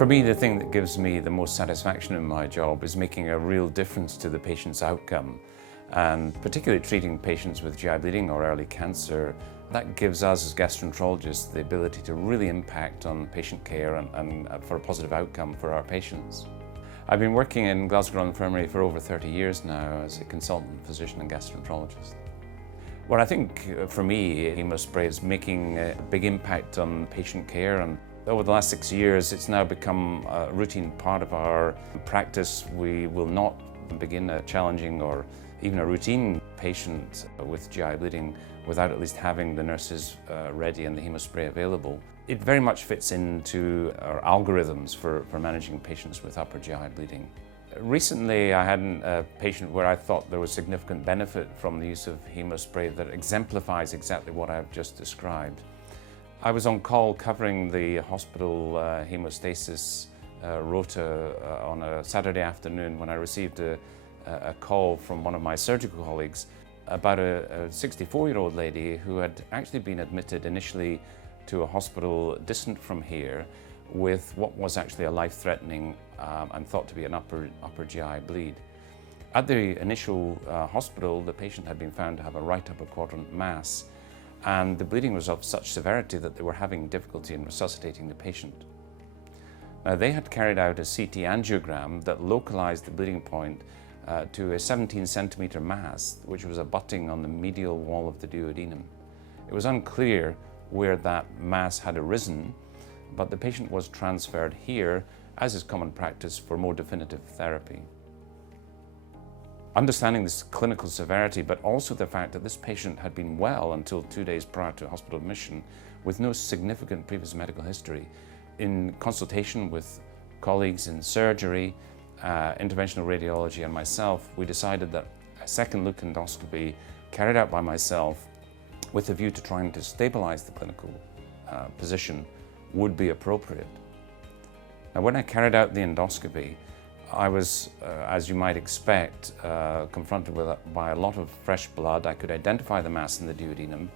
For me, the thing that gives me the most satisfaction in my job is making a real difference to the patient's outcome, and particularly treating patients with GI bleeding or early cancer. That gives us as gastroenterologists the ability to really impact on patient care and for a positive outcome for our patients. I've been working in Glasgow Royal Infirmary for over 30 years now as a consultant physician and gastroenterologist. Well, I think for me, Hemospray is making a big impact on patient care, and over the last 6 years, it's now become a routine part of our practice. We will not begin a challenging or even a routine patient with GI bleeding without at least having the nurses ready and the Hemospray available. It very much fits into our algorithms for managing patients with upper GI bleeding. Recently, I had a patient where I thought there was significant benefit from the use of Hemospray that exemplifies exactly what I've just described. I was on call covering the hospital hemostasis rota on a Saturday afternoon when I received a call from one of my surgical colleagues about a 64-year-old lady who had actually been admitted initially to a hospital distant from here with what was actually a life-threatening and thought to be an upper GI bleed. At the initial hospital, the patient had been found to have a right upper quadrant mass, and the bleeding was of such severity that they were having difficulty in resuscitating the patient. Now, they had carried out a CT angiogram that localized the bleeding point to a 17 centimeter mass, which was abutting on the medial wall of the duodenum. It was unclear where that mass had arisen, but the patient was transferred here, as is common practice, for more definitive therapy. Understanding this clinical severity, but also the fact that this patient had been well until 2 days prior to hospital admission with no significant previous medical history, in consultation with colleagues in surgery, interventional radiology and myself, we decided that a second look endoscopy carried out by myself with a view to trying to stabilize the clinical position would be appropriate. Now, when I carried out the endoscopy, I was, as you might expect, confronted by a lot of fresh blood. I could identify the mass in the duodenum,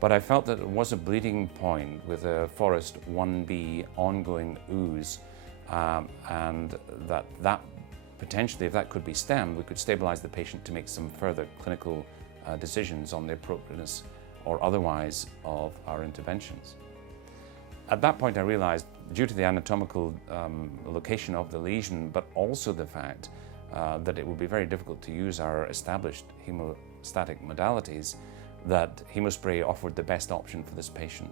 but I felt that it was a bleeding point with a Forest 1B ongoing ooze, and that potentially, if that could be stemmed, we could stabilize the patient to make some further clinical decisions on the appropriateness or otherwise of our interventions. At that point, I realized, due to the anatomical location of the lesion, but also the fact that it would be very difficult to use our established hemostatic modalities, that Hemospray offered the best option for this patient.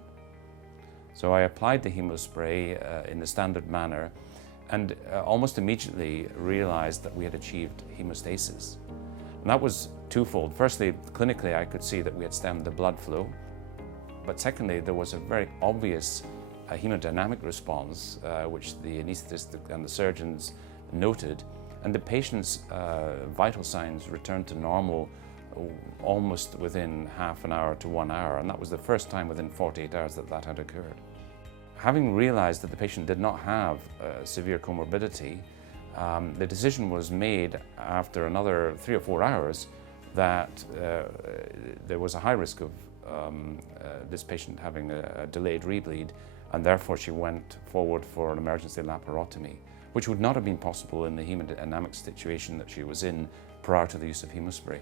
So I applied the Hemospray in the standard manner and almost immediately realized that we had achieved hemostasis. And that was twofold. Firstly, clinically, I could see that we had stemmed the blood flow. But secondly, there was a very obvious hemodynamic response, which the anaesthetist and the surgeons noted, and the patient's vital signs returned to normal almost within half an hour to 1 hour, and that was the first time within 48 hours that had occurred. Having realized that the patient did not have severe comorbidity, the decision was made after another 3 or 4 hours that there was a high risk of this patient having a delayed rebleed, and therefore she went forward for an emergency laparotomy, which would not have been possible in the hemodynamic situation that she was in prior to the use of Hemospray.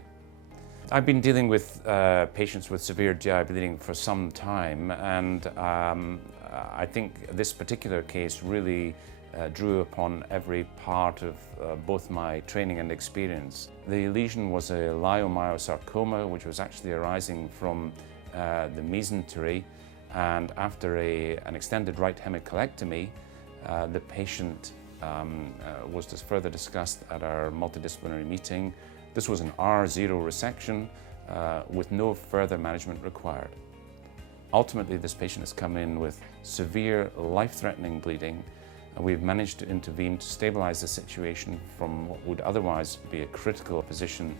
I've been dealing with patients with severe GI bleeding for some time, and I think this particular case really drew upon every part of both my training and experience. The lesion was a leiomyosarcoma, which was actually arising from the mesentery, and after an extended right hemicolectomy, the patient was just further discussed at our multidisciplinary meeting. This was an R0 resection with no further management required. Ultimately, this patient has come in with severe life-threatening bleeding, and we've managed to intervene to stabilize the situation from what would otherwise be a critical position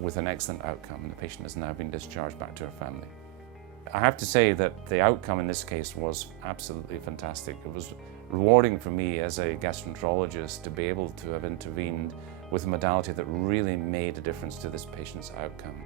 with an excellent outcome, and the patient has now been discharged back to her family. I have to say that the outcome in this case was absolutely fantastic. It was rewarding for me as a gastroenterologist to be able to have intervened with a modality that really made a difference to this patient's outcome.